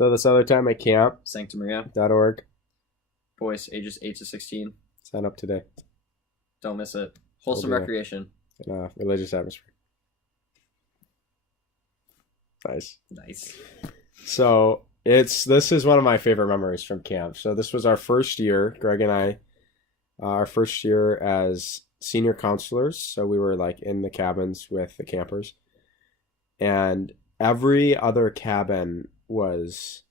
So this other time at camp, Sanctamaria.org. .org. Boys ages 8 to 16. Sign up today. Don't miss it. Wholesome recreation. In a religious atmosphere. Nice. So this is one of my favorite memories from camp. So this was our first year, Greg and I, our first year as senior counselors. So we were like in the cabins with the campers, and every other cabin was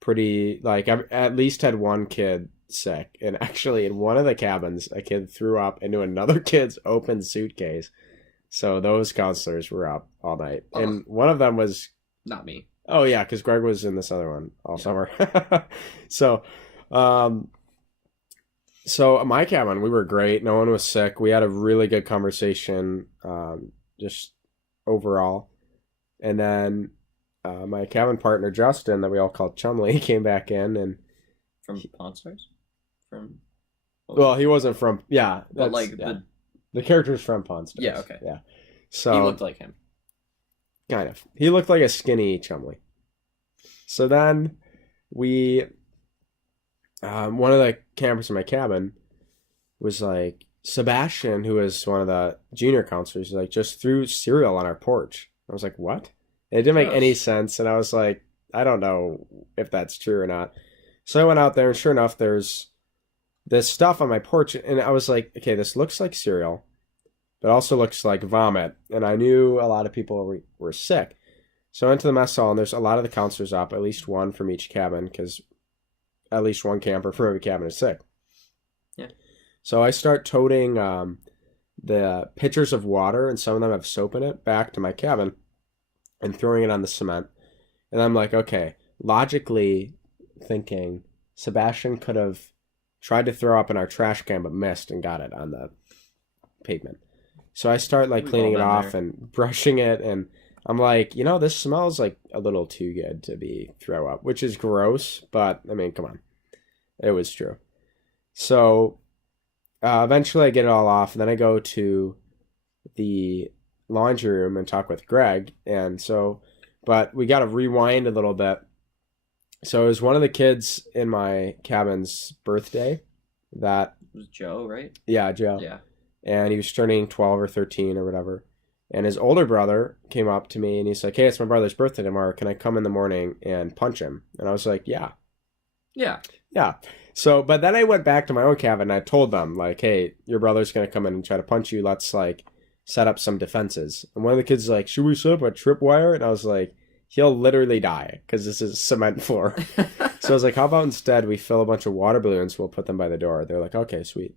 pretty, like, at least had one kid sick. And actually in one of the cabins, a kid threw up into another kid's open suitcase. So those counselors were up all night. Oh. And one of them was... Not me. Oh, yeah, because Greg was in this other one all summer. So my cabin, we were great. No one was sick. We had a really good conversation, just overall. And then my cabin partner, Justin, that we all called Chumley, came back in. And from Pawn Stars? Well, he wasn't from... Yeah. But like the character's from Pawn Stars. Yeah, okay. Yeah. So he looked like him. Kind of. He looked like a skinny Chumley. So then we... one of the campers in my cabin was like, Sebastian, who was one of the junior counselors, like, just threw cereal on our porch. I was like, what? And it didn't make any sense. And I was like, I don't know if that's true or not. So I went out there, and sure enough, there's this stuff on my porch. And I was like, okay, this looks like cereal, but also looks like vomit. And I knew a lot of people were sick. So I went to the mess hall, and there's a lot of the counselors up, at least one from each cabin, because at least one camper from every cabin is sick. Yeah. So I start toting the pitchers of water, and some of them have soap in it, back to my cabin and throwing it on the cement. And I'm like, okay, logically thinking, Sebastian could have tried to throw up in our trash can but missed and got it on the pavement. So I start like cleaning it off and brushing it, and I'm like, this smells like a little too good to be throw up, which is gross, but I mean, come on. It was true. So eventually I get it all off, and then I go to the laundry room and talk with Greg. But we got to rewind a little bit. So it was one of the kids in my cabin's birthday. That was Joe, right? Yeah, Joe. Yeah. And he was turning 12 or 13 or whatever. And his older brother came up to me and he's like, hey, it's my brother's birthday tomorrow. Can I come in the morning and punch him? And I was like, yeah. Yeah. Yeah. So, but then I went back to my own cabin and I told them, like, hey, your brother's going to come in and try to punch you. Let's, like, set up some defenses. And one of the kids was like, should we set up a tripwire? And I was like, he'll literally die because this is cement floor. So I was like, how about instead we fill a bunch of water balloons? We'll put them by the door. They're like, okay, sweet.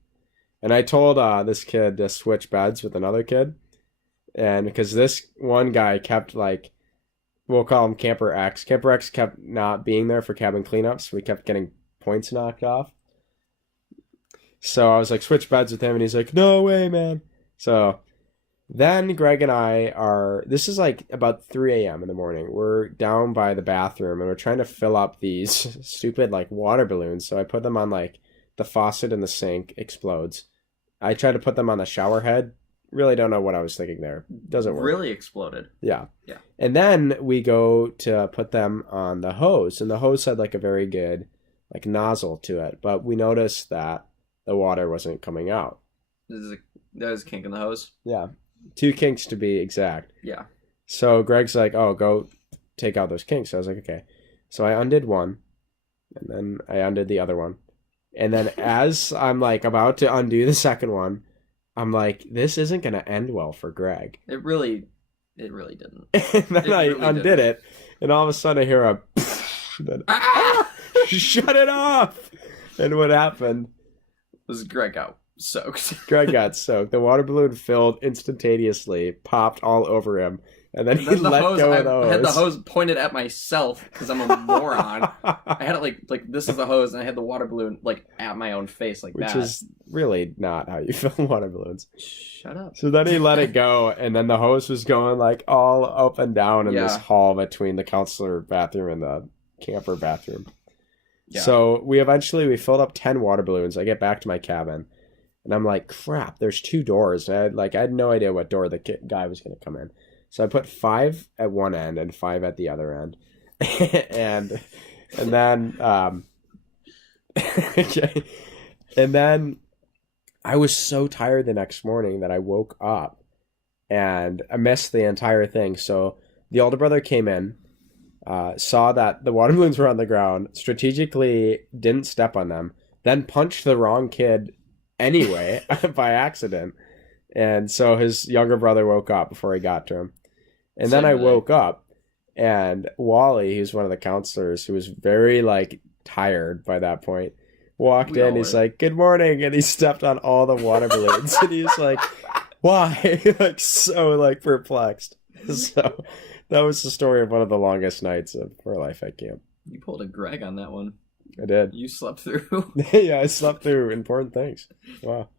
And I told this kid to switch beds with another kid. And because this one guy kept, like, we'll call him Camper X. Camper X kept not being there for cabin cleanups. We kept getting points knocked off. So I was like, switch beds with him. And he's like, no way, man. So then Greg and I this is like about 3 a.m. in the morning. We're down by the bathroom and we're trying to fill up these stupid, like, water balloons. So I put them on, like, the faucet in the sink explodes. I tried to put them on the shower head. Really don't know what I was thinking there. Doesn't work. Really exploded. Yeah. Yeah. And then we go to put them on the hose, and the hose had, like, a very good, like, nozzle to it, but we noticed that the water wasn't coming out. There's a kink in the hose. Yeah. 2 kinks to be exact. Yeah. So Greg's like, oh, go take out those kinks. I was like, okay. So I undid one, and then I undid the other one. And then as I'm, like, about to undo the second one, I'm like, this isn't going to end well for Greg. It really didn't. And then I undid it, and all of a sudden I hear a then, shut it off! And what happened was Greg got soaked. Greg got soaked. The water balloon filled instantaneously, popped all over him, and then he let go of the hose. I had the hose pointed at myself because I'm a moron. I had it like this is the hose, and I had the water balloon like at my own face like that. Which is really not how you fill water balloons. Shut up. So then he let it go, and then the hose was going like all up and down in this hall between the counselor bathroom and the camper bathroom. Yeah. So we filled up 10 water balloons. I get back to my cabin, and I'm like, crap, there's 2 doors. And I had no idea what door the guy was going to come in. So I put 5 at one end and 5 at the other end. and then okay. And then I was so tired the next morning that I woke up and I missed the entire thing. So the older brother came in, saw that the water balloons were on the ground, strategically didn't step on them, then punched the wrong kid anyway by accident. And so his younger brother woke up before he got to him. And then I woke up, and Wally, who's one of the counselors, who was very like tired by that point, walked in. He's like, "Good morning," and he stepped on all the water balloons, and he's like, "Why?" Like so like perplexed. So that was the story of one of the longest nights of our life at camp. You pulled a Greg on that one. I did. You slept through. Yeah, I slept through important things. Wow.